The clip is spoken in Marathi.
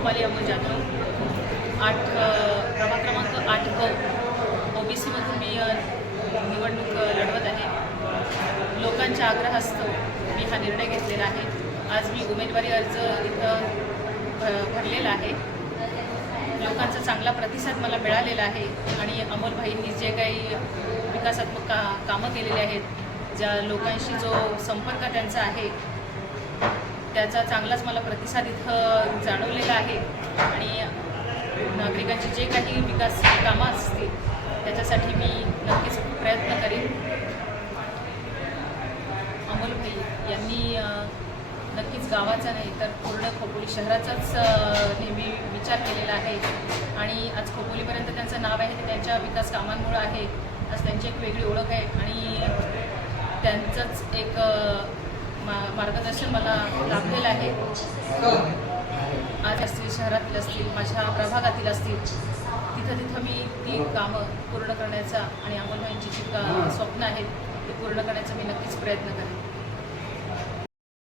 रुपाली अमोल जाधव आठ प्रभाग क्रमांक आठ क. ओबीसीमधून मी निवडणूक लढवत आहे. लोकांच्या आग्रहास्तव मी हा निर्णय घेतलेला आहे. आज मी उमेदवारी अर्ज इथं भरलेला आहे. लोकांचा चांगला प्रतिसाद मला मिळालेला आहे आणि अमोलभाईंनी जे काही विकासात्मक का कामं केलेली आहेत ज्या लोकांशी जो संपर्क त्यांचा आहे त्याचा चांगलाच मला प्रतिसाद इथं जाणवलेला आहे. आणि नागरिकांची जे काही विकास कामं असतील त्याच्यासाठी मी नक्कीच प्रयत्न करेन. अमोलभाई यांनी नक्कीच गावाचा नाही तर पूर्ण खोपोली शहराचाच नेहमी विचार केलेला आहे. आणि आज खोपोलीपर्यंत त्यांचं नाव आहे ते त्यांच्या विकास कामांमुळं आहे. आज त्यांची एक वेगळी ओळख आहे. आणि त्यांचंच एक मार्गदर्शन मला लाभलेलं आहे. आज असतील शहरातील असतील माझ्या प्रभागातील असतील तिथं तिथं मी ती कामं पूर्ण करण्याचा आणि अमोलभाईंची जी का स्वप्न आहेत ती पूर्ण करण्याचा मी नक्कीच प्रयत्न करेन.